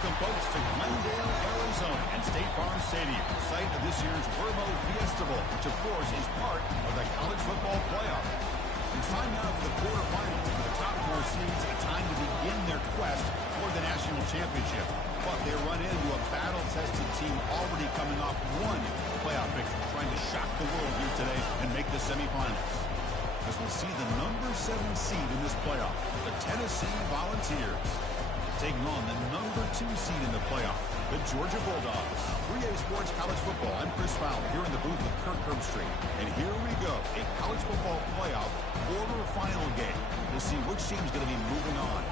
Welcome, folks, to Glendale, Arizona, and State Farm Stadium, site of this year's Vermo Fiestival, which, of course, is part of the college football playoff. It's time now for the quarterfinals, for the top four seeds, a time to begin their quest for the national championship. But they run into a battle-tested team already coming off one playoff victory, trying to shock the world here today and make the semifinals. As we'll see the number 7 seed in this playoff, the Tennessee Volunteers, taking on the number 2 seed in the playoff, the Georgia Bulldogs. 3A Sports College Football. I'm Chris Fowler here in the booth with Kirk Herbstreit. And here we go, a college football playoff quarterfinal game. We'll see which team's going to be moving on.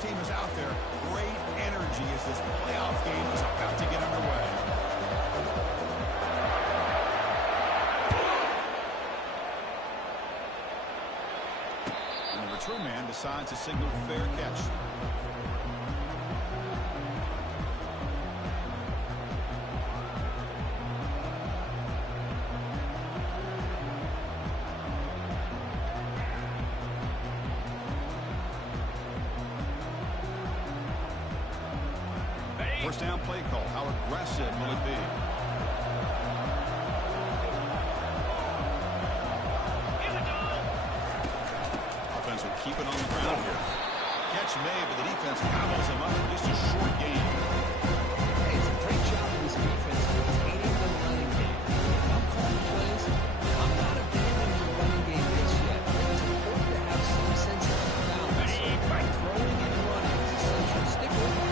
Team is out there. Great energy as this playoff game is about to get underway. And the return man decides to signal fair catch. First down play call. How aggressive will it be? Offense will keep it on the ground here. Catch made, but the defense gobbles him up in just a short game. Hey, it's a great job of this defense containing the running game. If I'm calling plays, I'm not abandoning the running game just yet. It's important to have some sense of balance. Throwing and running is essential. Stick with it.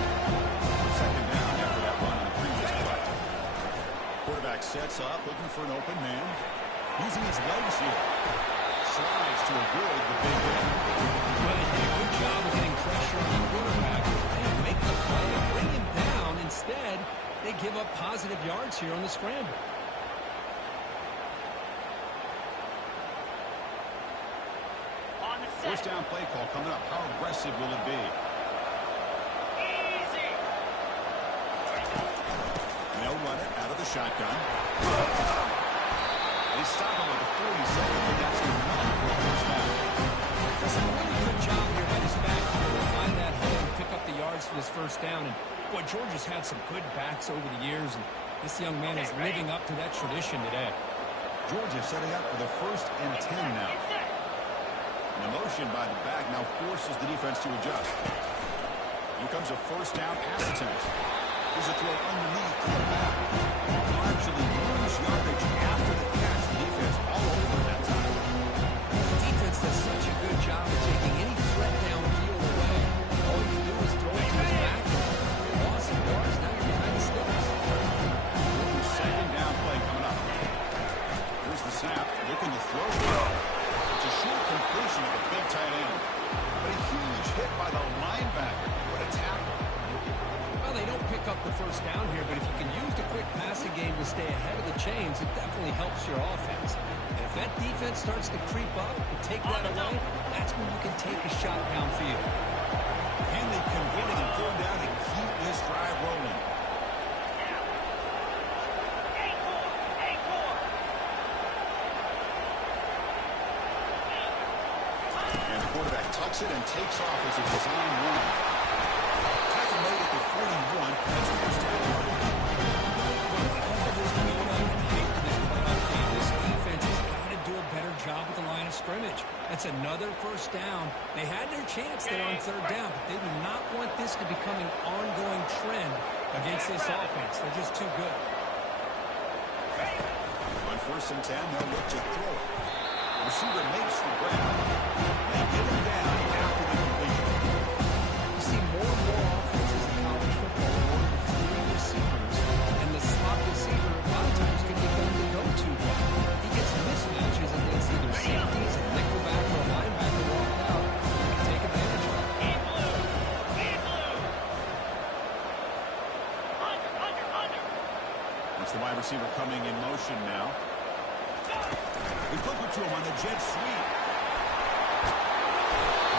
Second down after that run on the previous play. Quarterback sets up, looking for an open man. Using his legs here. Slides to avoid the big hit. Well, they did a good job of getting pressure on the quarterback. They didn't make the play and bring him down. Instead, they give up positive yards here on the scramble. First down play call coming up. How aggressive will it be? They'll run it out of the shotgun. They stop him with the 47, but that's enough for a first down. That's a really good job here by this back to find that hole and pick up the yards for this first down. And boy, Georgia's had some good backs over the years, and this young man is living up to that tradition today. Georgia setting up for the 1st and 10 now. And the motion by the back now forces the defense to adjust. Here comes a first down pass attempt. There's a throw underneath to the back. He'll actually lose yardage after the catch. The defense all over that time. The defense does such a good job of taking any threat downfield away. All you can do is throw it to his back. Loss of yards, now you're behind the sticks. Second down play coming up. Here's the snap. Looking to throw. It's a short completion of the big tight end. But a huge hit by the linebacker. What a tackle. Well, they don't pick up the first down here, but if you can use the quick passing game to stay ahead of the chains, it definitely helps your offense. And if that defense starts to creep up and take that away, that's when you can take a shot downfield. And they converted and pulled down to keep this drive rolling. And the quarterback tucks it and takes off as a design run. Tackle made at the 41. That's first down. This defense has got to do a better job with the line of scrimmage. That's another first down. They had their chance there on 3rd down, but they do not want this to become an ongoing trend against this offense. They're just too good. On 1st and 10, they'll look to throw it. Receiver makes the grab. They get him down after the completion. You see more and more offenses in college football with 3 receivers, and the slot receiver a lot of times can become the go-to guy. He gets mismatches against either safeties, a nickelback, or a linebacker walked out. He can take advantage of it. That's the wide receiver coming in motion now. We flip it to him on the jet sweep.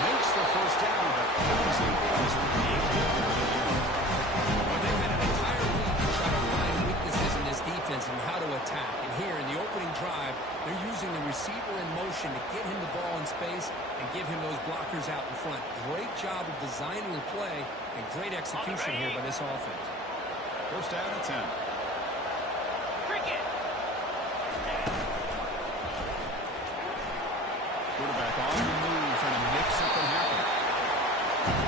Makes the first down, but losing is a big hit. playmakers out in front. Great job of designing the play and great execution here by this offense. First down and 10. Cricket. Quarterback on the move, trying to make something happen.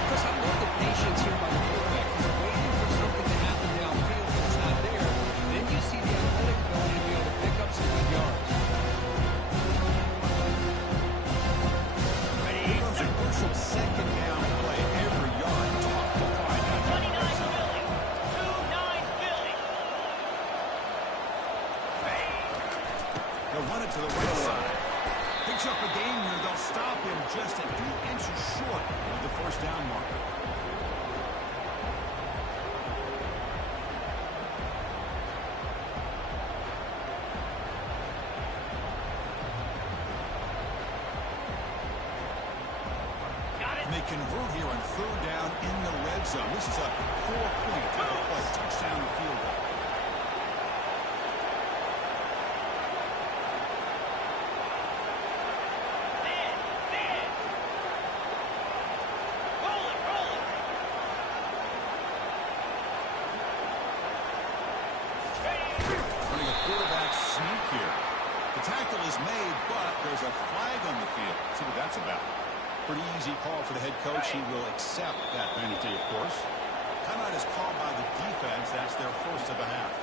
Chris, I love the patience here by the quarterback. He's waiting for something to happen downfield, but it's not there. Then you see the athletic ability to be able to pick up some good yards. Here comes a crucial second down play. Every yard tough to find. 29 Philly. 2-9 Philly. They'll run it to the right side. Picks up a game here. They'll stop him just a few inches short of the first down marker. Got it. And they convert here on third down in the red zone. This is a 4-point type of play. Touchdown or field goal. Man. Rolling. Running a quarterback sneak here. The tackle is made, but there's a flag on the field. Let's see what that's about. Pretty easy call for the head coach. He will accept that penalty, of course. Timeout is called by the defense. That's their first of the half.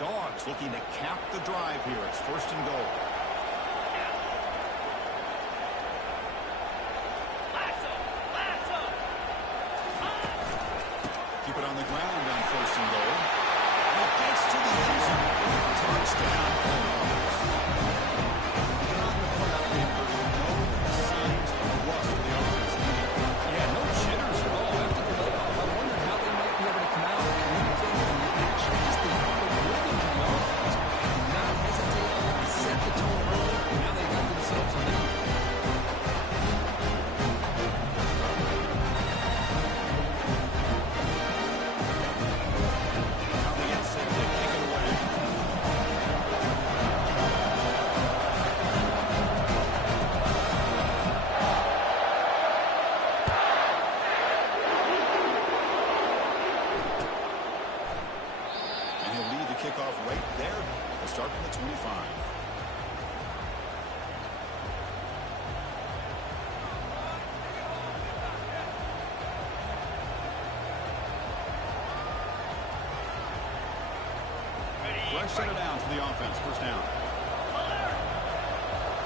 Dogs looking to cap the drive here. It's first and goal. Lasso. Keep it on the ground on first and goal. And it gets to the end zone. Touchdown. Beyond the playoff game, no signs of rust for the offense. Yeah, no jitters at all after the layoff. I wonder how they might be able to come out and communicate and actually just develop a rhythm to the offense. Not hesitate, set the tone early, and now they got themselves a lead. Now they get set to kick it away. And he'll lead the kickoff right there. We'll start from the 25. Fresh center down for the offense. First down. Alert.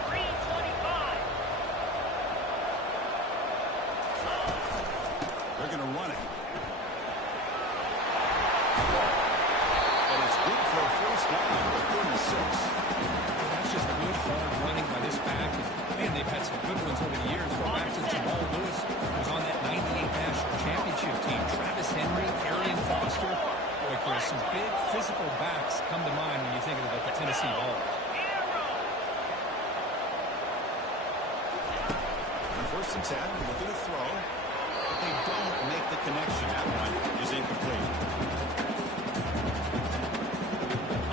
325. They're going to run it. And it's good for a first down at 36. That's just good, hard running by this back. And, man, they've had some good ones over the years. Go back to Jamal Lewis, who was on that 98 National Championship team. Travis Henry, Arian Foster. Boy, Chris, some big physical backs come to mind when you think about the Tennessee Vols. On first and 10, looking to throw. But they don't make the connection. That one is incomplete.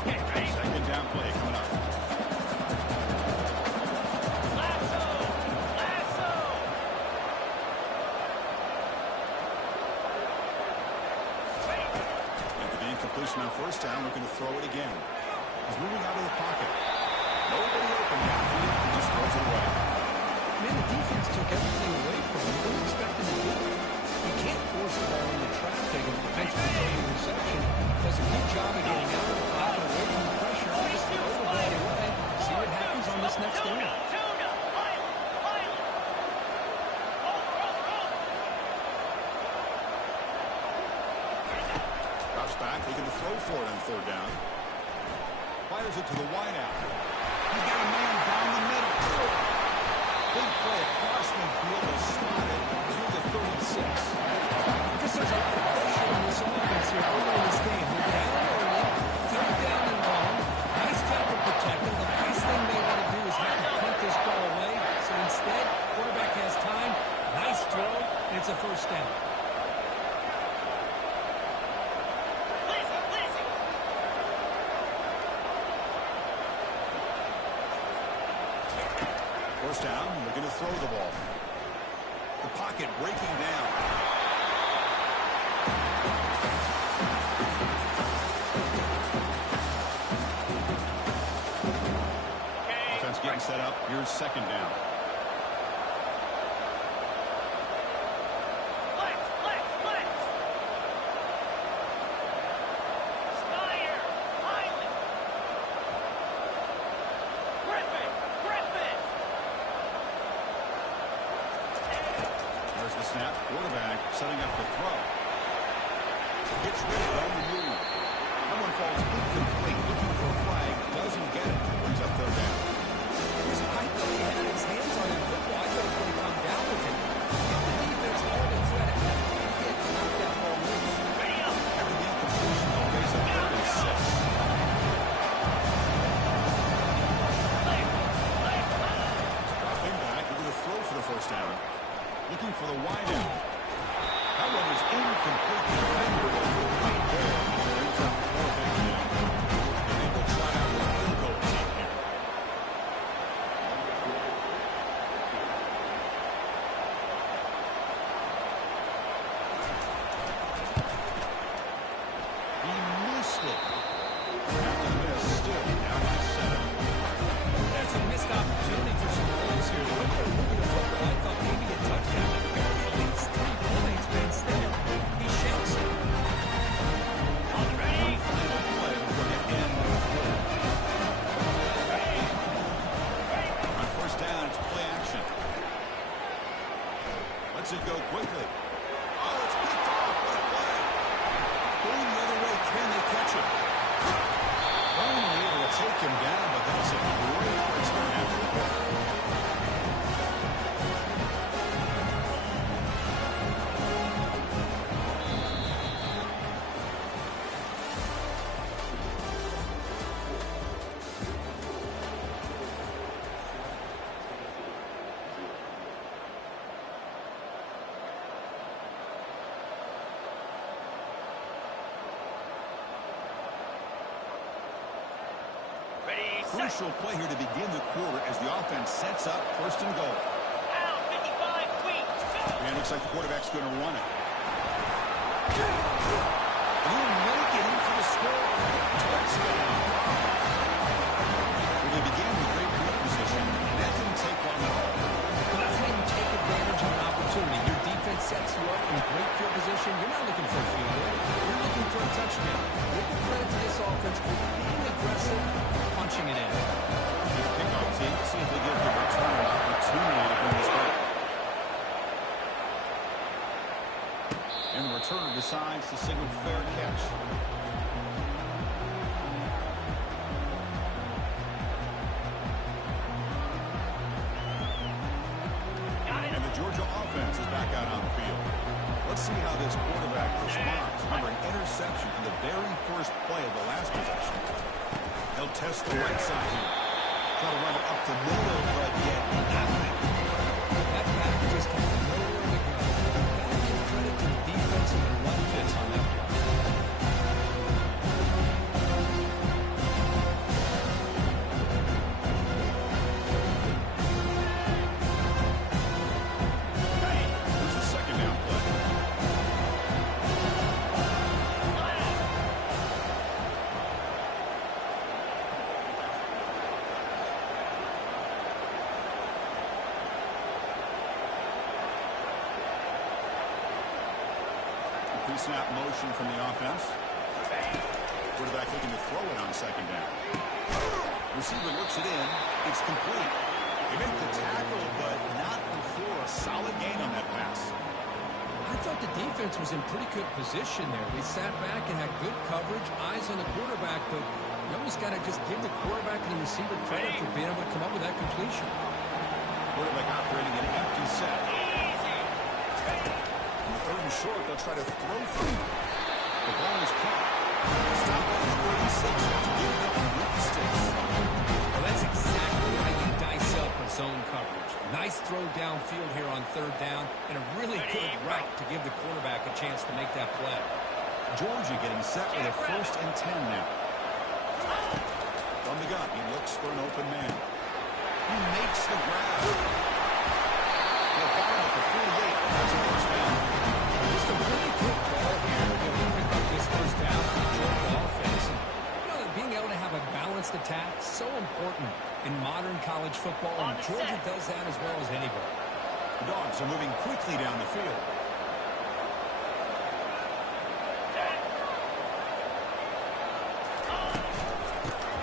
Okay, ready? Second down play coming up. Lasso. After the incompletion on first down, we're going to throw it again. He's moving out of the pocket. Nobody open downfield. He just throws it away. Man, the defense took everything away from him. What do you expect him to do? You can't force the ball into traffic and potentially throw an interception. Does a good job of getting out of the pocket, away from the pressure. Just throw the ball away. See what happens on this next down. Tuna. Pilot. Roll. Drops back, looking to throw for it on third down. Fires it to the wideout. He's got a man down the middle. Big play across midfield is spotted through the 36. Because there's a lot of pressure in this offense here early in this game. They're down early, third down and long. Nice job of protecting. The last thing they want to do is have to punt this ball away. So instead, quarterback has time. Nice First down, looking to throw the ball. The pocket breaking down. Okay. Offense getting set up. Here's second down. Flex, flex, flex. Steyer, Highland. Griffin, Griffin. There's the snap. Quarterback setting up the throw. Gets ready on the move. That one falls incomplete. Looking for a flag. Doesn't get it. Brings up third down. I thought he had his hands on that football. I thought he was going to come down with it. Give the defense all the credit. He had knocked that ball loose. Ready up. After the incompletion, they'll raise up third and 6. Flex, flex. Dropping back. Looking to throw for the first down. Looking for the wide out. That one is incomplete. Defender right there. Brings up 4 big men. And they will try out the field goal team here. He missed it. After the miss, still down by 7. That's a missed opportunity for some points here. The way they're moving the football, I thought maybe a touchdown. At least 3 points, but instead, he shakes it. On the ready. One final play before the end of the quarter. On first down, it's play action. Lets it go quickly. Oh, it's picked off. What a play. Going the other way. Can they catch him? Finally able to take him down, but that's a great return after the play. Ready, set. Crucial play here to begin the quarter as the offense sets up first and goal. Out, 55, tweak, go. And looks like the quarterback's going to run it. He'll make it in for the score. Touchdown. Well, they began with great field position, and that didn't take long at all. Well, that's how you take advantage of an opportunity. Your defense sets you up in great field position. You're not looking for a field goal. You're looking for a touchdown. Give the credit to this offense for being aggressive, punching it in. This kickoff team, see if they give the return an opportunity to bring this back. And the returner decides to signal fair catch. Got it. And the Georgia offense is back out on the field. Let's see how this quarterback responds. Remember, an interception on the very first play of the last possession. They'll test the right side here. Try to run it up the middle, but yet nothing. That back just has nowhere to go. Got to give credit to the defense and the run fits on that play. Here's the second down play. Pre-snap motion from the offense. Quarterback looking to throw it on second down. Receiver looks it in. It's complete. They make the tackle, but not before a solid gain on that pass. I thought the defense was in pretty good position there. They sat back and had good coverage, eyes on the quarterback, but you almost got to just give the quarterback and the receiver credit for being able to come up with that completion. Quarterback operating an empty set. On the third and short, they'll try to throw for it. The ball is caught. Stop at the 36 to give them a weak sticks. Well, that's exactly how you dice up a zone coverage. Nice throw downfield here on third down, and a really good route to give the quarterback a chance to make that play. Georgia getting set with a 1st and 10 now. From the gun, he looks for an open man. He makes the grab. He'll follow up the 48. That's a first down. Just a really good ball here to be able to pick up this first down for the Georgia offense. And, being able to have a balanced attack, so important in modern college football, and Georgia does that as well as anybody. The Dogs are moving quickly down the field.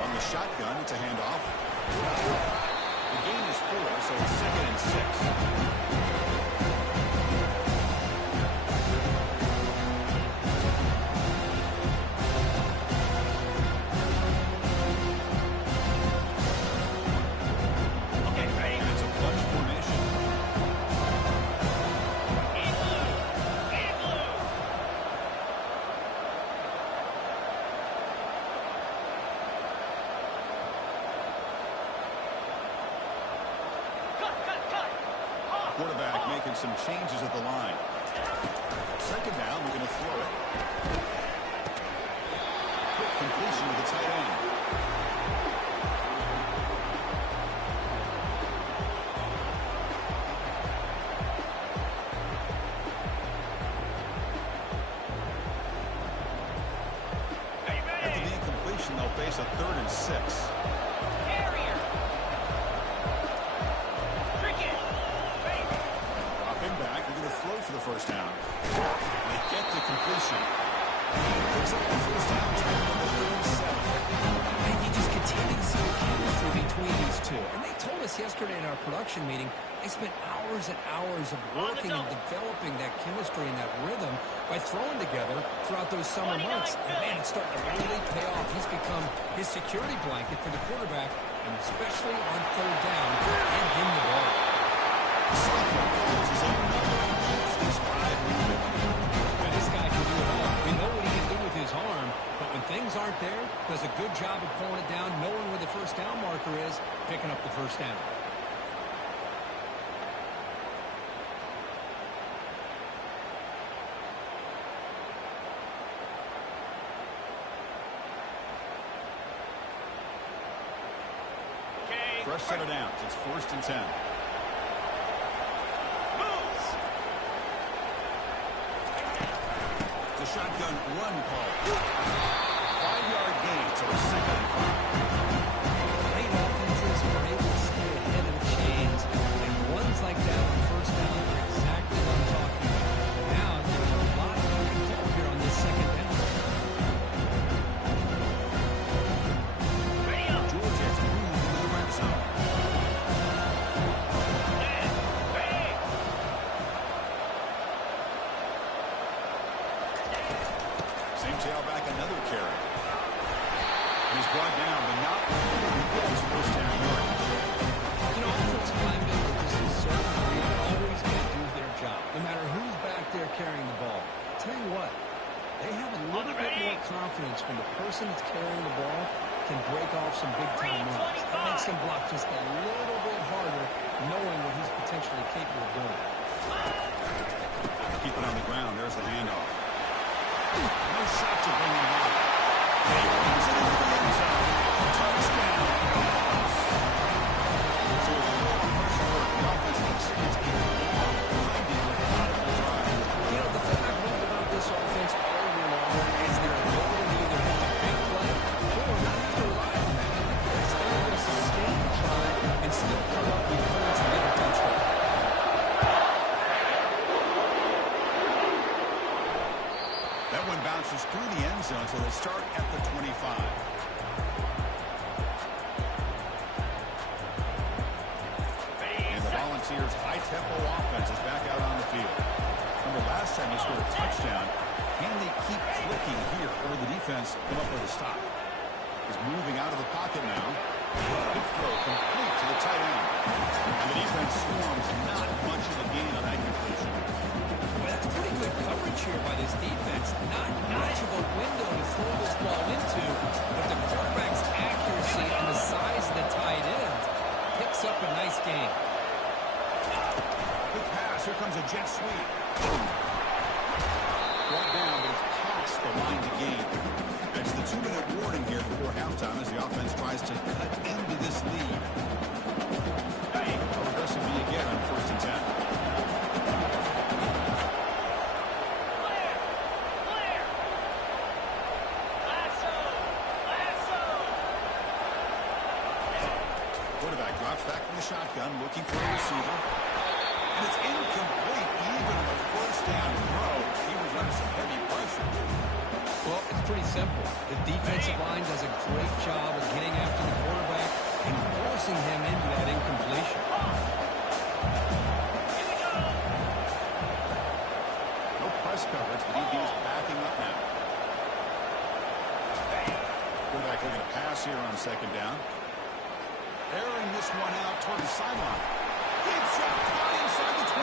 On the shotgun, it's a handoff. The gain is 4, so it's 2nd and 6. Quarterback making some changes at the line. 2nd down, we're going to throw it. Quick completion to the tight end. After the incompletion, they'll face a 3rd and 6. For the first down. They get the completion. Picks up the first down, taking on the 37. And you just continue to see the chemistry between these two. And they told us yesterday in our production meeting, they spent hours and hours of working and developing that chemistry and that rhythm by throwing together throughout those summer months. And man, it's starting to really pay off. He's become his security blanket for the quarterback, and especially on 3rd down, and him the ball. And this guy can do it all. We know what he can do with his arm, but when things aren't there, does a good job of pulling it down, knowing where the first down marker is, picking up the first down. Fresh set of downs. It's 1st and 10. The shotgun run call. 5-yard gain, so it's 2nd and 5. Great offenses are able to stay ahead of the chains, and runs like that on 1st down are exactly what I'm talking about. Now, there's a lot of control here on this 2nd down. Georgia has moved into the red zone. Same tailback, another carry. He's brought down, but not before he gets first down yardage. Offensive linemen are just a certain degree. They're always going to do their job, no matter who's back there carrying the ball. I'll tell you what, they have a little bit more confidence when the person that's carrying the ball can break off some big-time runs. That makes them block just a little bit harder, knowing what he's potentially capable of doing. Keep it on the ground. There's the handoff. No shot to bring him back. And he runs it into the end zone. Touchdown. So it's more pressure work. The offense looks like it's getting long, winding, methodical drive. The thing I've loved about this offense all year long is their ability to either hit the big play or not have to rely on that. They're able to sustain the drive and still come up with points and get a touchdown. That one bounces through the end zone, so they'll start at the 25. And the Volunteers' high-tempo offense is back out on the field. Remember, last time they scored a touchdown. Can they keep clicking here, or the defense come up with a stop? He's moving out of the pocket now. Good throw, complete to the tight end. And the defense swarms not much of a gain on that completion. That's pretty good coverage here by this defense. Not much of a window to throw this ball into, but the quarterback's accuracy and the size of the tight end picks up a nice gain. Good pass. Here comes a jet sweep. Brought down, but it's past the line to gain. That's the 2-minute warning here before halftime as the offense tries to cut into this lead. quarterback drops back from the shotgun, looking for a receiver. And it's incomplete, even on the first down throw. He was under some heavy pressure. Well, it's pretty simple. The defensive line does a great job of getting after the quarterback and forcing him into that incompletion. No press coverage. The DB is backing up now. Quarterback looking to pass here on second down. Airing this one out toward the sideline. Deep shot caught inside the 25.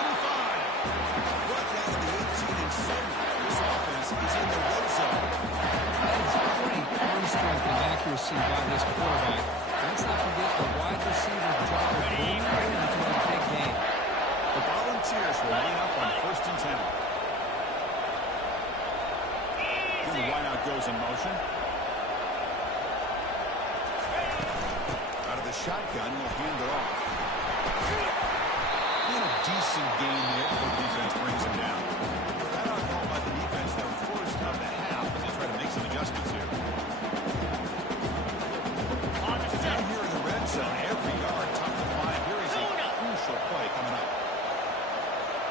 Brought down to the 18 and 7. This offense is in the red zone. That is great arm strength and accuracy by this quarterback. Let's not forget the wide receiver drop of game into a big game. The Volunteers will line up on 1st and 10. The wideout goes in motion. Out of the shotgun, will hand it off. And a decent gain there before the defense brings him down. That on call by the defense that was first of the half as they try to make some adjustments here. Down here in the red zone, every yard top of the 5. Here is a crucial play coming up.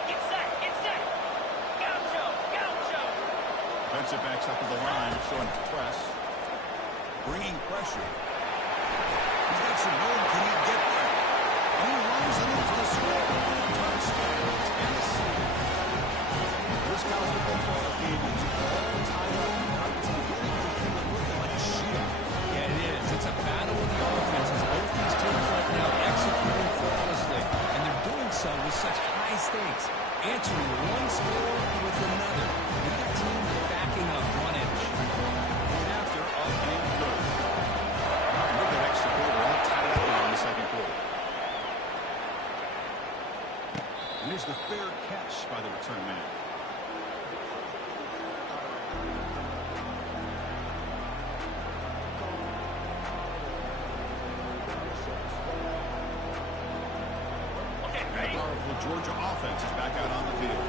Get set, get set. Gaucho, gaucho. Defensive backs up to the line, showing press. Bringing pressure. He's got some room. Can he get there? And he runs it in for the score. Touchdown, Tennessee. This college football playoff game is all tied up. It's beginning to feel looking like a shootout. Yeah, it is. It's a battle of the offenses. Both these teams right now executing flawlessly, and they're doing so with such high stakes, answering one score with another. Neither team backing up one inch. After up and good. Look at extra quarter, all tied up now in the second quarter. And here's the fair catch by the return man. Okay, And the ready? powerful Georgia offense is back out on the field.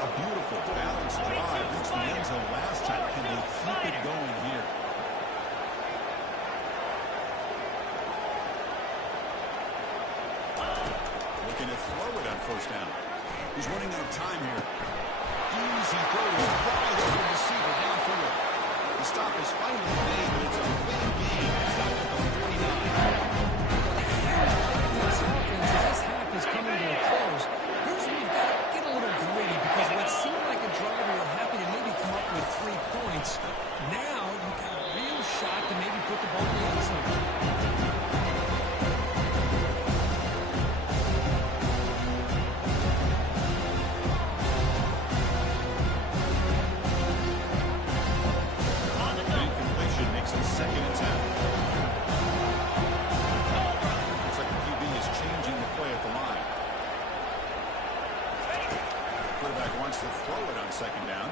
A beautiful, balanced drive reached the end zone last time. Can they keep it going here? Looking to throw it on first down. He's running out of time here. Easy throw is wide open receiver downfield. The stop is finally made, but it's a big game. Stop at the 49. This offense, this half is coming to a close. Here's where you've got to get a little greedy, because what seemed like a drive where you're happy to maybe come up with 3 points, now you've got a real shot to maybe put the ball in the end zone. Incompletion makes it 2nd and 10. Looks like the QB is changing the play at the line. Quarterback wants to throw it on 2nd down.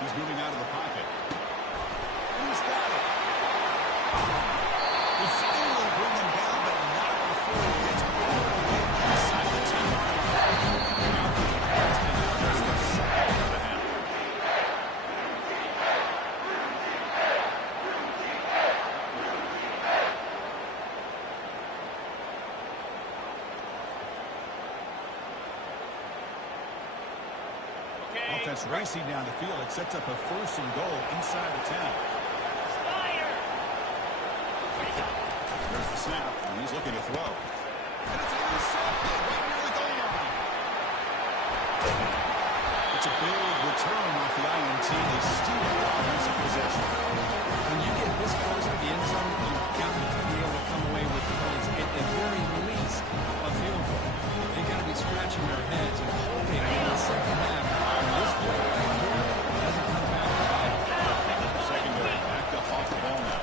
He's moving out of the pocket. He's got it. He finally bring him down, but not before he gets all the way inside the 10. Now for the pass, and now just the second of the half. Okay. Offense racing down the field. It sets up a 1st and goal inside the 10. Fire. There's the snap, and he's looking to throw. And it's intercepted right near the goal line. It's a big return off the INT. They steal the offensive possession. When you get this close to the end zone, you've got to be able to come away with points, at the very least, a field goal. They got to be scratching their heads and hoping in the second half this play right here doesn't come back to bite them. Secondary backed up off the ball now.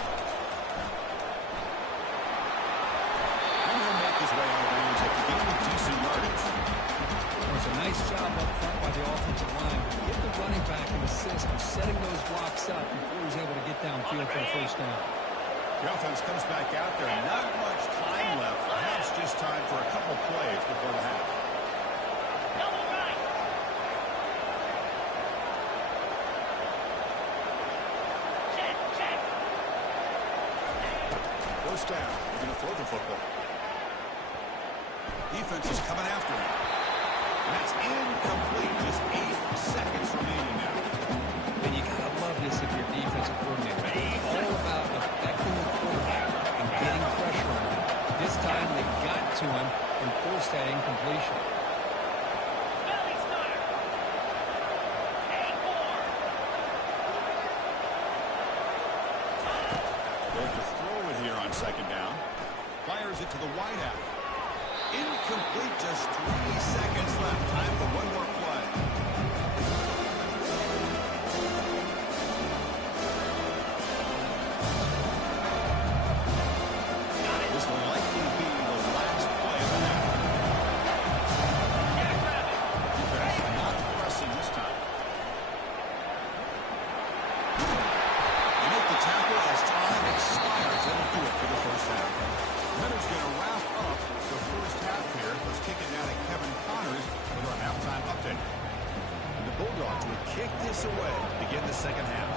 And he'll make his way out of range after getting decent yardage. Well, it's a nice job up front by the offensive line. Get the running back an assist for setting those blocks up before he's able to get downfield for the first down. The offense comes back out there. Not much time left. Perhaps just time for a couple plays before the half. Double right. Check, check. First down. They're going to throw the football. Defense is coming after him. And that's incomplete. Just 8 seconds remaining now. And you gotta love this if you're defensive coordinator. It's all about affecting the quarterback and getting pressure on him. This time they got to him and forced that incompletion. Belly starter. Goes to throw it here on second down. Fires it to the wideout. Incomplete, just 3 seconds left. Time for one more play. This will likely be the last play of the half. Defense not pressing this time. They make the tackle as time expires. That'll do it for the first half. Leonard's going to wrap up the first half here. Let's kick it down to Kevin Connors with our halftime update. And the Bulldogs will kick this away to begin the second half.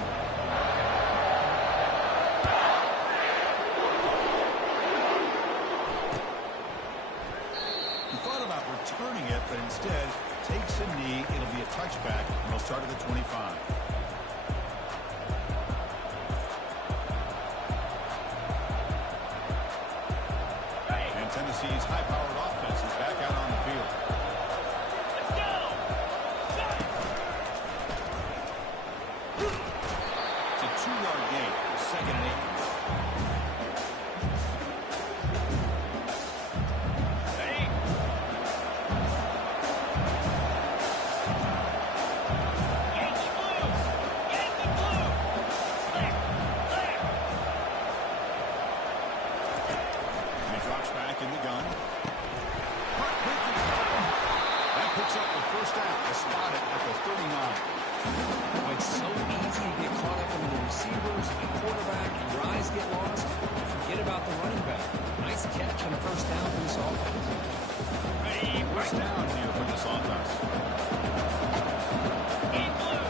He thought about returning it, but instead takes a knee. It'll be a touchback, and they'll start at the 25. Tennessee's high-powered offense is back out on the field. Let's go. It's a 2-yard gain, second and 8. Ready? Yankee blue. Yankee blue. Clear. Clear. And he drops back in the gun. That picks up the first down. They spot it at the 39. Oh, it's so easy to get caught up in the receivers, the quarterback, and your eyes get lost. Forget about the running back. Nice catch on first down for this offense. Ready? First down here for this offense. In blue.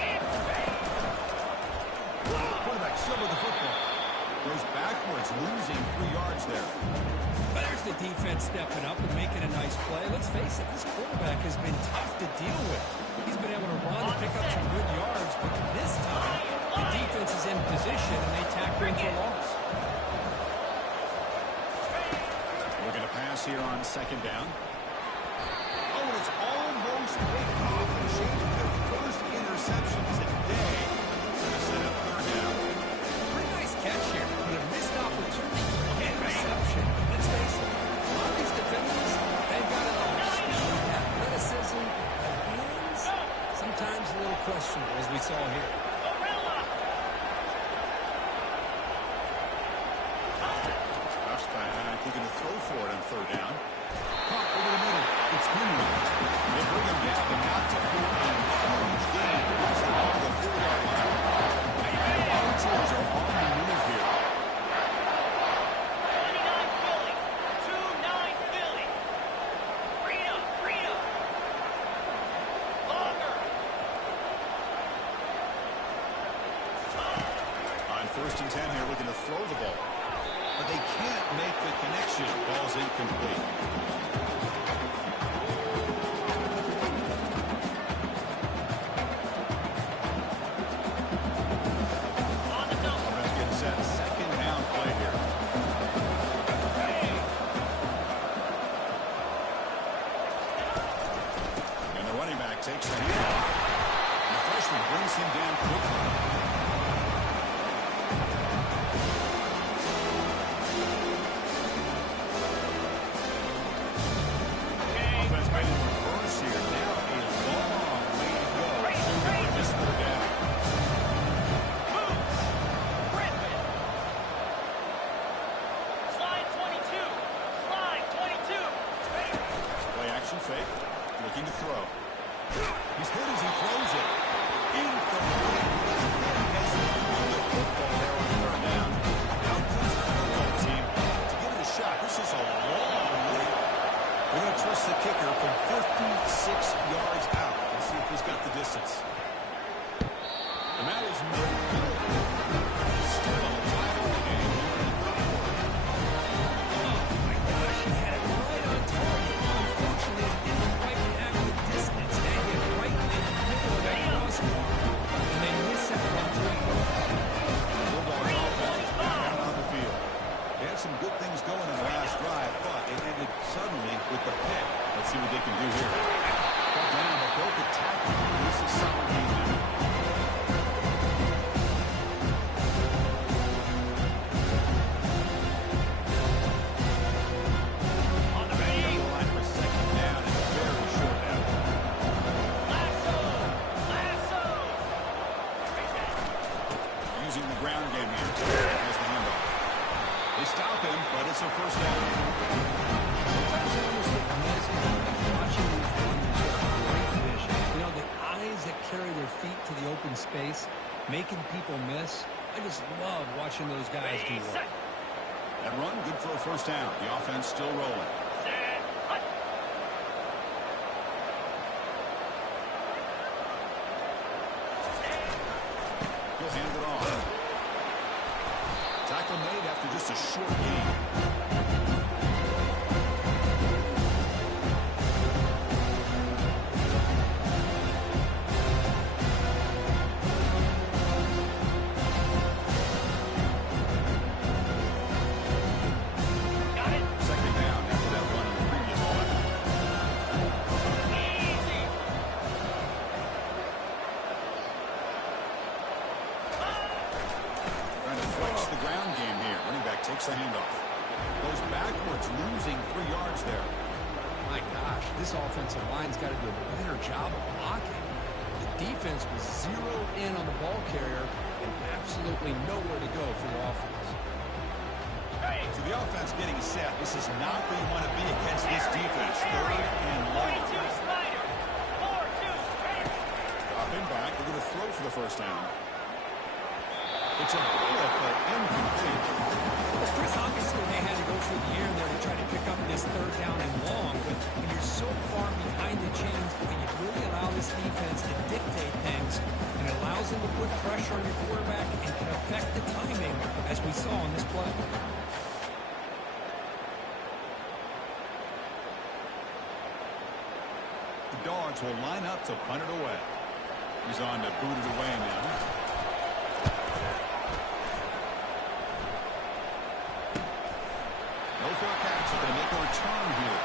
In red. Quarterback still with the football. Goes backwards, losing 3 yards there. But there's the defense stepping up and making a nice play. Let's face it, this quarterback has been tough to deal with. He's been able to run and pick up some good yards, but this time the defense is in position and they tackle him for a loss. Looking to pass here on second down. Oh, and it's almost picked off and changed their first interception today. Going to set up third down. Pretty nice catch here, but a missed opportunity and reception. Let's face it, a lot of these defenders, they've got it all. Speed, athleticism, their hands, sometimes a little questionable, as we saw here. Gorilla. Drops back, looking to throw for it on third down. Pop over the middle. It's Henry. They bring him down, but not to pull a huge gain. It's along the 4-yard line. The Archers are on the move here. 29 Philly. 2-9 Philly. Freedom. Freedom. Longer. On first and 10 here, looking to throw the ball. But they can't make the connection. Ball's incomplete. On the double. Offense getting set. Second down play here. And the running back takes the handoff. The freshman brings him down quickly. Offense made in reverse here. Now a long way to go. Bring this one down. Moves. Griffin. Slide 22. Slide 22. Play action fake. Looking to throw. He's hit as he throws it. Incomplete. As he threw the football there on third down. Now comes the football team to give it a shot. This is a long way. We're going to trust the kicker from 56 yards out. Let's see if he's got the distance. And that is no good. Still a title game here in Concord. Oh my gosh, he had it right on target. game here. Has the handoff. They stop him, but it's a first down. Sometimes I almost get amazed watching these runners with great vision. You know, the eyes that carry their feet to the open space, making people miss. I just love watching those guys do work. That run, good for a first down. The offense still rolling. He'll hand it off. Tackle made after just a short gain. Second down after that run in the previous play. Trying to flex the ground game here. Running back takes the handoff. Goes backwards, losing 3 yards there. My gosh, this offensive line's got to do a better job of blocking. The defense was zeroed in on the ball carrier and absolutely nowhere to go for the offense. So the offense getting set. This is not where you want to be against this defense. Third and long. 42 Snyder. 4-2 straight. Dropping back. They're going to throw for the first down. It's a bullet, but incomplete. Well, Chris, obviously they had to go through the air there to try to pick up this third down and long, but when you're so far behind the chains, when you really allow this defense to dictate things, and it allows them to put pressure on your quarterback and can affect the timing, as we saw in this play. The Dogs will line up to punt it away. He's on to boot it away now. No fair catch. They're going to make a return here.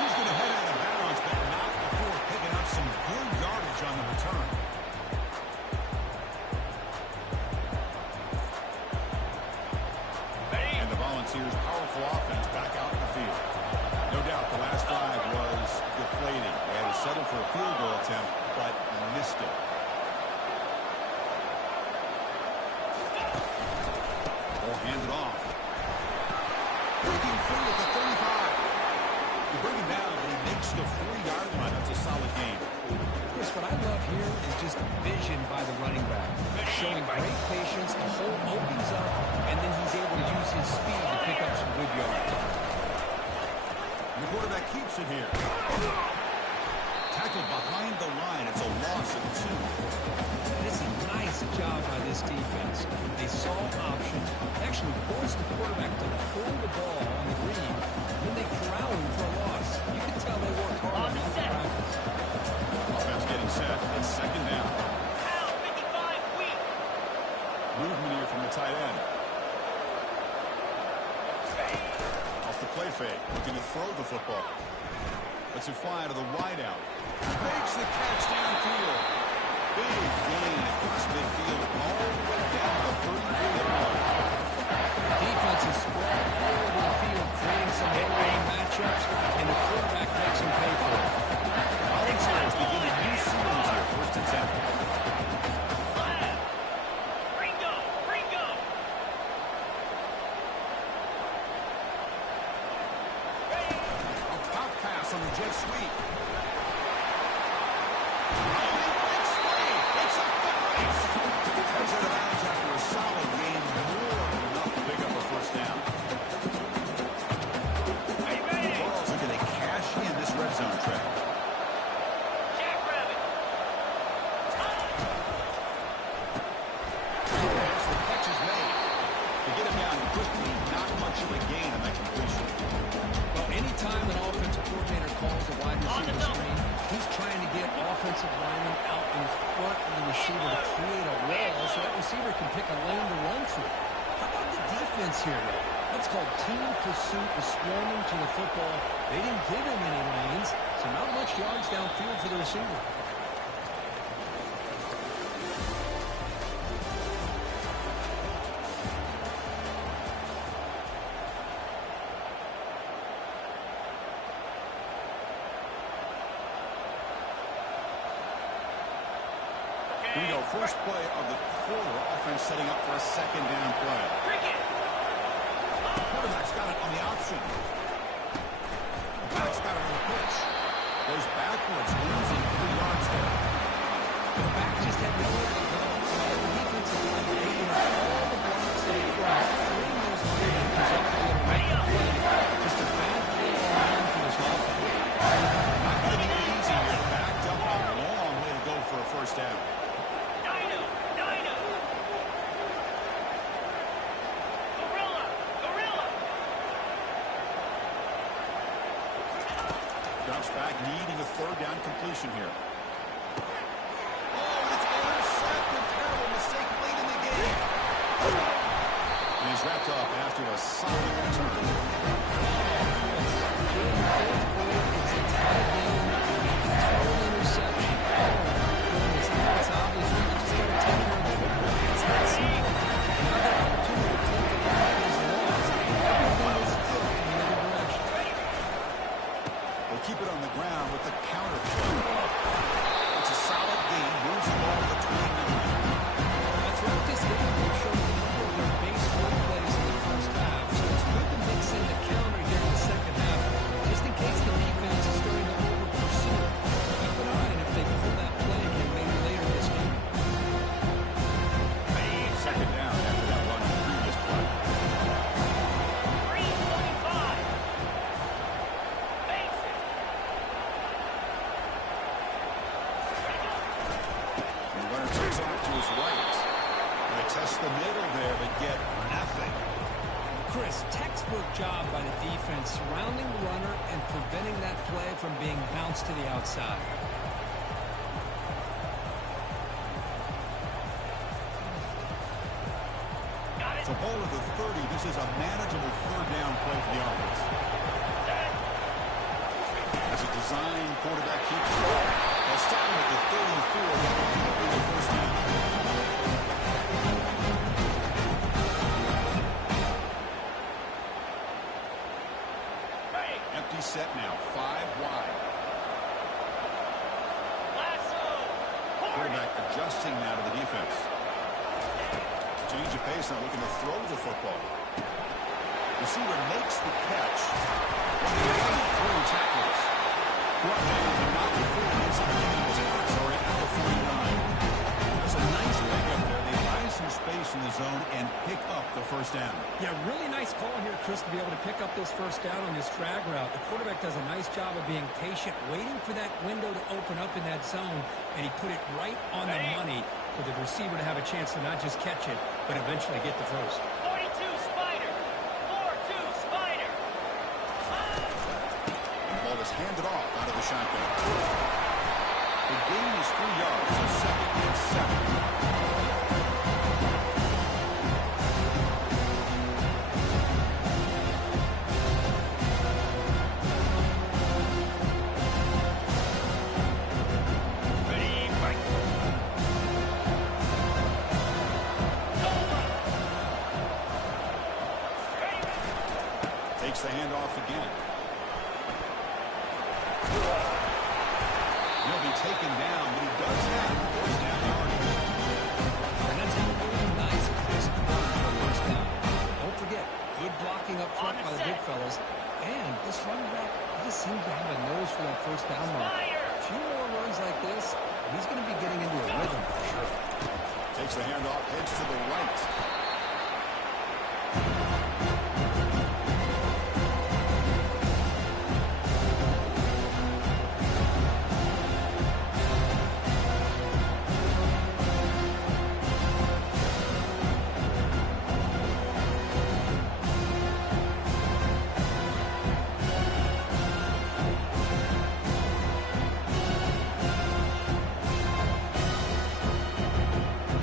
He's going to head out of bounds, but not before picking up some good yardage on the return. And the Volunteers' powerful offense back out in the field. No doubt the last drive was deflating. They had to settle for a field goal attempt, but missed it. Hand it off. Breaking free at the 35. You bring him down, and he makes the 40-yard line. That's a solid game. Chris, what I love here is just vision by the running back. Showing great patience, the hole opens up, and then he's able to use his speed to pick up some good yards. And the quarterback keeps it here. Tackled behind the line. It's a loss of 2. It's a nice job by this defense. They saw options, actually forced the quarterback to pull the ball on the read, then they corral him for a loss. You can tell they worked hard on the practice. Offense getting set. It's second down. Pound 55 weak. Movement here from the tight end. Off the play fake. Looking to throw the football. Lets it fly to the wideout. Makes the catch downfield. Big gain across midfield all the way down to the 33-yard line. The defense is spread all over the field, creating some low-rate matchups, and the quarterback makes them pay for it. Volunteers begin a new series here, first and 10. Ringo. Ringo. A pop pass on the jet sweep. Heads out of bounds after a solid game, more than enough to pick up a first down. The Balls are going to cash in this red zone trap. Jackrabbit. As the catch is made, to get him down quickly, not much of a gain on that completion. Well, anytime an offensive coordinator calls a wide receiver screen, he's trying to get offensive linemen out in front of the receiver to create a wall so that receiver can pick a lane to run through. How about the defense here, though? That's called team pursuit with swarming to the football. They didn't give him any lanes, so not much yards downfield for the receiver. Here we go, first play of the quarter. Offense setting up for a second down play. Bring it. Quarterback's got it on the option. Back's got it on the pitch. Goes backwards, losing 3 yards there. The back just had nowhere to go. The defensive line able to all the blocks in front. Three those linebackers up there to make the play. Just a bad play all around for this offense. Not going to be easy here. Backed up a long way to go for a first down. Dino. Dino. Gorilla. Gorilla. Drops back, needing a third down completion here. Oh, and it's intercepted. Terrible mistake late in the game. And he's wrapped up after a solid return. They'll keep it on the ground with the counter kick. It's a solid gain. Moves the ball to 29. That's what this game will show a number of their base run plays in the first half, so it's good to mix in the counter here in the second half, just in case the defense is starting to over-pursue. Keep an eye on if they pull that play again maybe later in this game. Second down after that run in the previous play. 325. Face it. The runner takes off to his right. They test the middle there, but get nothing. Chris, textbook job by the defense surrounding the runner and preventing that play from being bounced to the outside. Got it. So ball at the 30. This is a manageable third down play for the offense. Set. As a design quarterback keeps it. They'll start him at the 34. With the first down. Ready. Empty set now. 5 wide. Lasso. Quarterback adjusting now to the defense. Change of pace, now looking to throw the football. Receiver makes the catch. Three tackles. Brought down, but not before inside the territory at the 49. That's a nice pickup there. They find some space in the zone and pick up the first down. Yeah, really nice call here, Chris, to be able to pick up this first down on this drag route. The quarterback does a nice job of being patient, waiting for that window to open up in that zone, and he put it right on the money for the receiver to have a chance to not just catch it, but eventually get the first. 42 Spider. 4-2 Spider. And the ball is handed off out of the shotgun. The gain is 3 yards, so second and 7. Ready. Break. Over. Ready. Takes the handoff again. He'll be taken down, but he does have first down yardage. And that's a really nice, crisp run for a first down. Don't forget, good blocking up front by the big fellas. And this running back, he just seems to have a nose for that first down mark. A few more runs like this, and he's going to be getting into a rhythm for sure. Takes the handoff, heads to the right.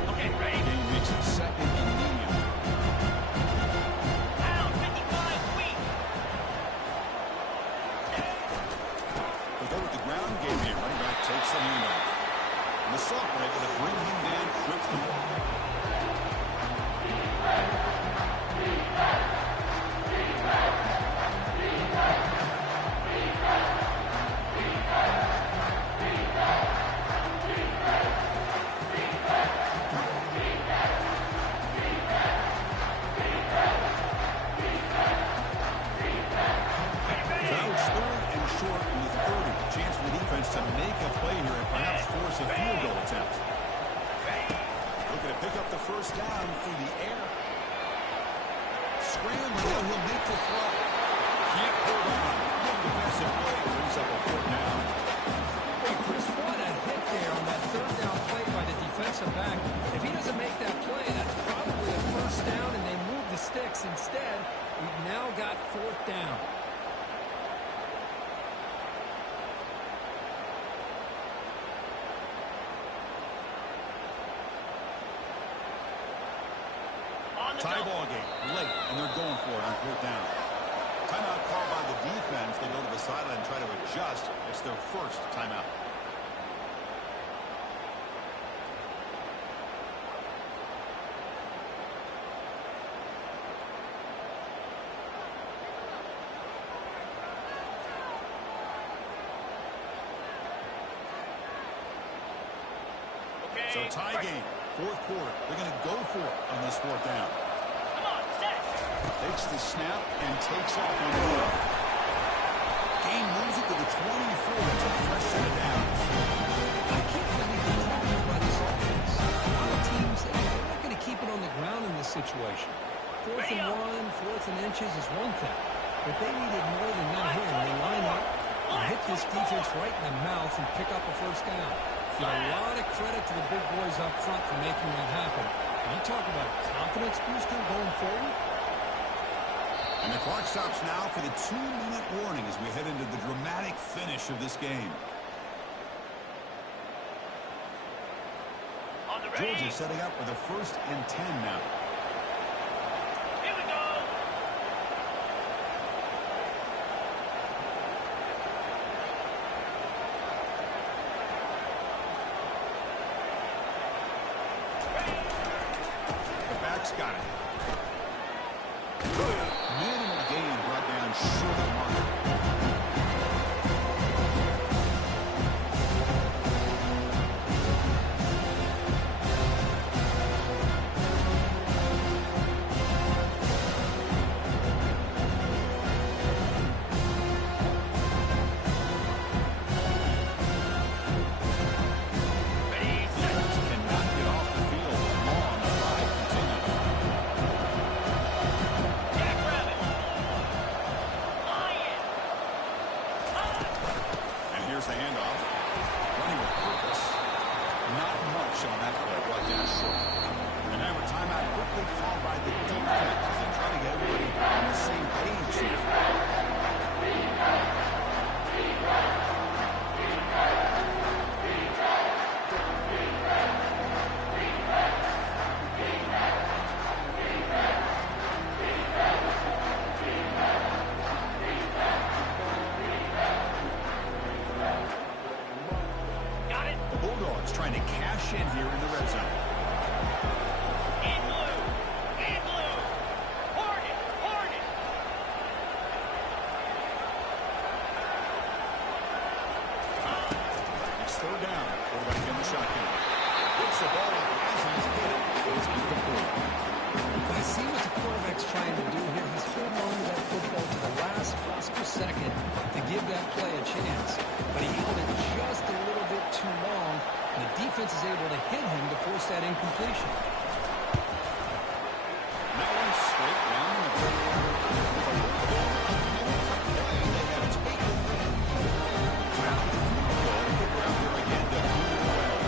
Okay, ready. Game makes it second and Pick up the first down through the air. Scrambling, now he'll make the throw. Can't hold on. Good defensive play brings up a fourth down. Hey, Chris, what a hit there on that third down play by the defensive back. If he doesn't make that play, that's probably a first down, and they move the sticks. Instead, we've now got fourth down. Tie ball game, late, and they're going for it on fourth down. Timeout called by the defense. They go to the sideline and try to adjust. It's their first timeout. So tie game, fourth quarter. They're going to go for it on this fourth down. Takes the snap and takes off on the run. Game moves it to the 24 to press it down. I can't believe the talking by this offense. A lot of teams, they're not going to keep it on the ground in this situation. 4th and 1, 4th and inches is one thing. But they needed more than that here. They line up and hit this defense right in the mouth and pick up a first down. Give a lot of credit to the big boys up front for making that happen. Can you talk about confidence booster going forward? And the clock stops now for the 2-minute warning as we head into the dramatic finish of this game. Georgia setting up with a 1st and 10 now. Here we go. The back's got it. Minimal gain brought down short of the mark. Trying to cash in here in the red zone. In blue. In blue. Hornet. Hornet. It's third down. Quarterback in the shotgun. Hits the ball as he's hit it. It's incomplete. I see what the quarterback's trying to do here. He's holding on to that football to the last possible second to give that play a chance. But he held it just a little bit too long. The defense is able to hit him to force that incompletion. That one's straight down the middle. They have taken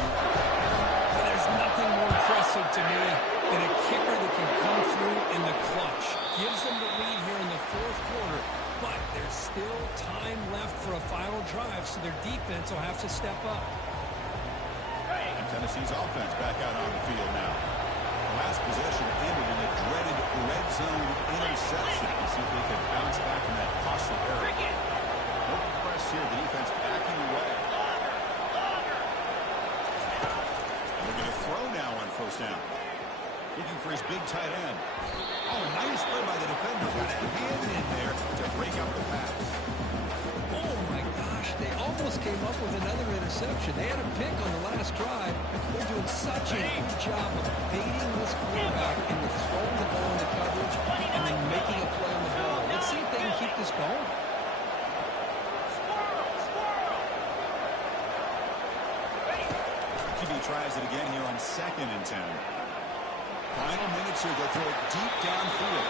Well, there's nothing more impressive to me than a kicker that can come through in the clutch. Gives them the lead here in the fourth quarter, but there's still time left for a final drive, so their defense will have to step up. Tennessee's offense back out on the field now. The last possession ended in a dreaded red zone interception. Let's see if they can bounce back from that costly error. Open press here, the defense backing away. Looking to throw now on first down. Looking for his big tight end. Oh, nice play by the defender. Got a hand in there to break up the pass. Oh, my gosh. They almost came up with another interception. They had a pick on the last drive. They're doing such a good job of baiting this quarterback into throwing the ball into coverage and then making a play on the ball. Let's see if they can keep this going. QB tries it again here on 2nd and 10. blitz here. They'll throw it deep downfield.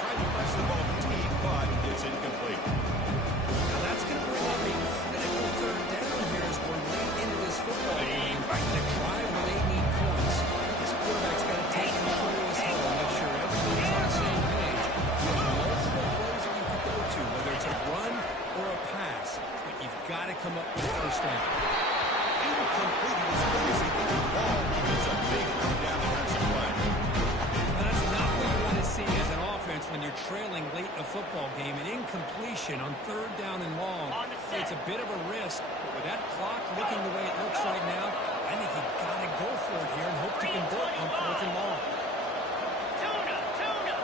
Tried to press the ball deep, but it's incomplete. Now that's going to bring up a critical third down here as we're late into this football game. The drive where they need points. This quarterback's got to take control of his head and make sure everybody's on the same page. You have multiple plays that you can go to, whether it's a run or a pass. But you've got to come up with a first down. Incomplete. It was crazy. The ball is a big third down defensive play. Now that's not what you want to see as an offense when you're trailing late in a football game. An incompletion on third down and long. It's a bit of a risk. But with that clock looking the way it looks right now, I think you've got to go for it here and hope to convert on fourth and long. Tuna.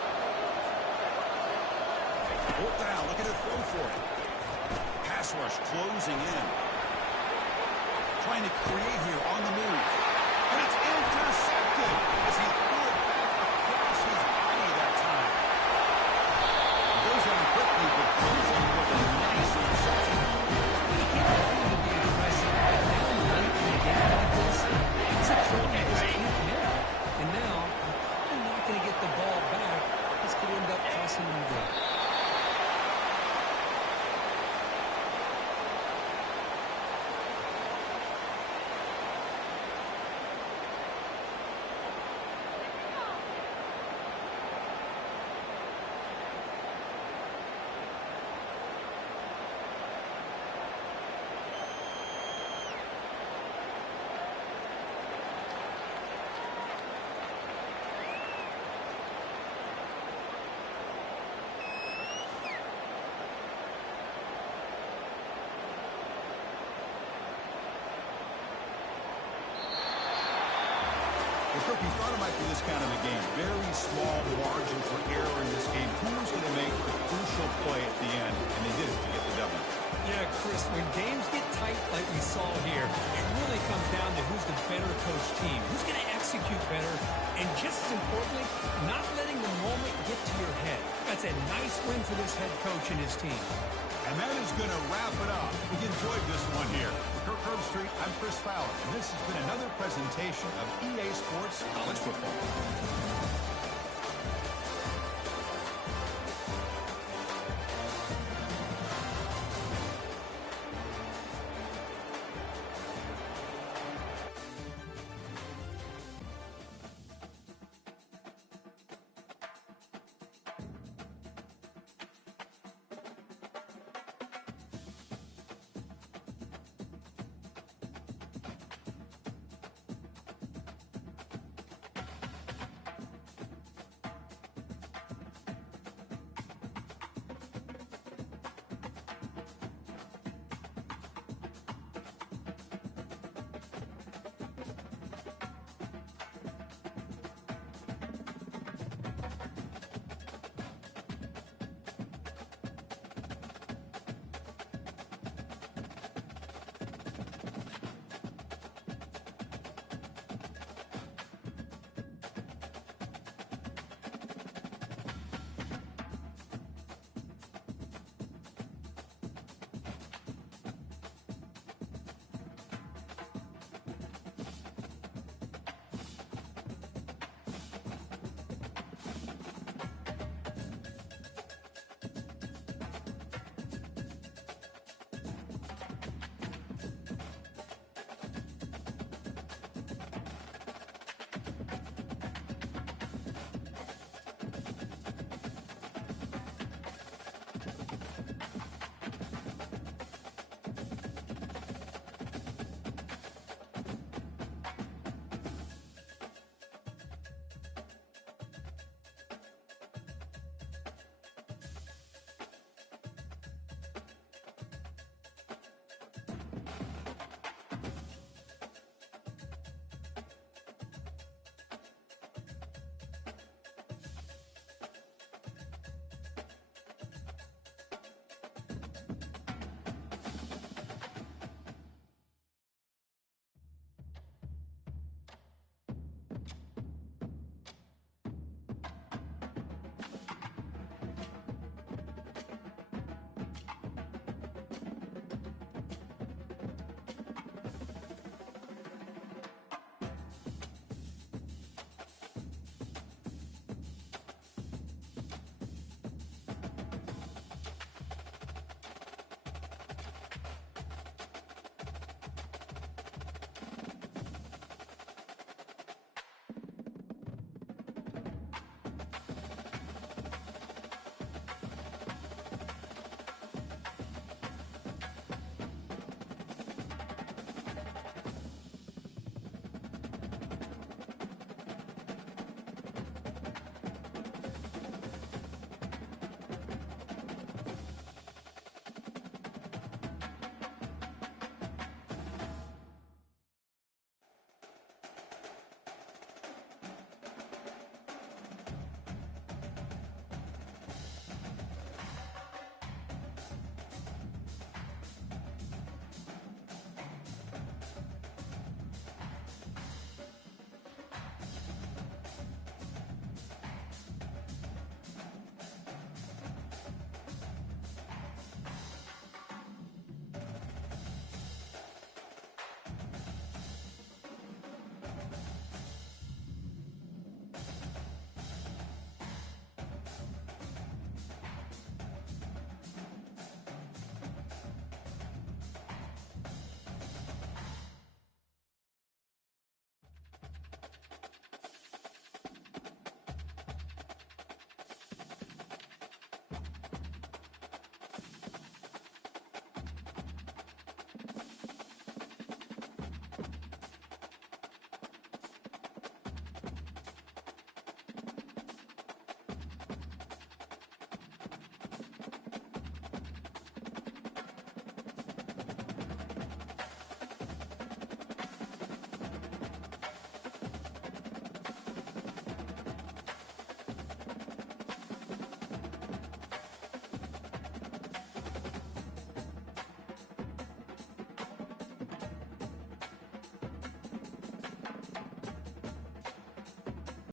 Fourth down. Looking to throw for it. Pass rush closing in. Trying to create here on the move. And it's intercepted as he threw it back across his body that time. Goes down quickly, but comes in with a nice interception. You can't allow him to be aggressive right now late in the game like this. It's a throw he just can't hit. And now, you're probably not going to get the ball back. This could end up costing him the game. Well, Kirk, you thought it might be this kind of a game. Very small margin for error in this game. Who was going to make the crucial play at the end? And they did it to get the W. Yeah, Chris, when games get tight like we saw here, it really comes down to who's the better coached team, who's going to execute better, and just as importantly, not letting the moment get to your head. That's a nice win for this head coach and his team. And that is going to wrap it up. We enjoyed this one here. For Kirk Herbstreit, I'm Chris Fowler, and this has been another presentation of EA Sports College Football.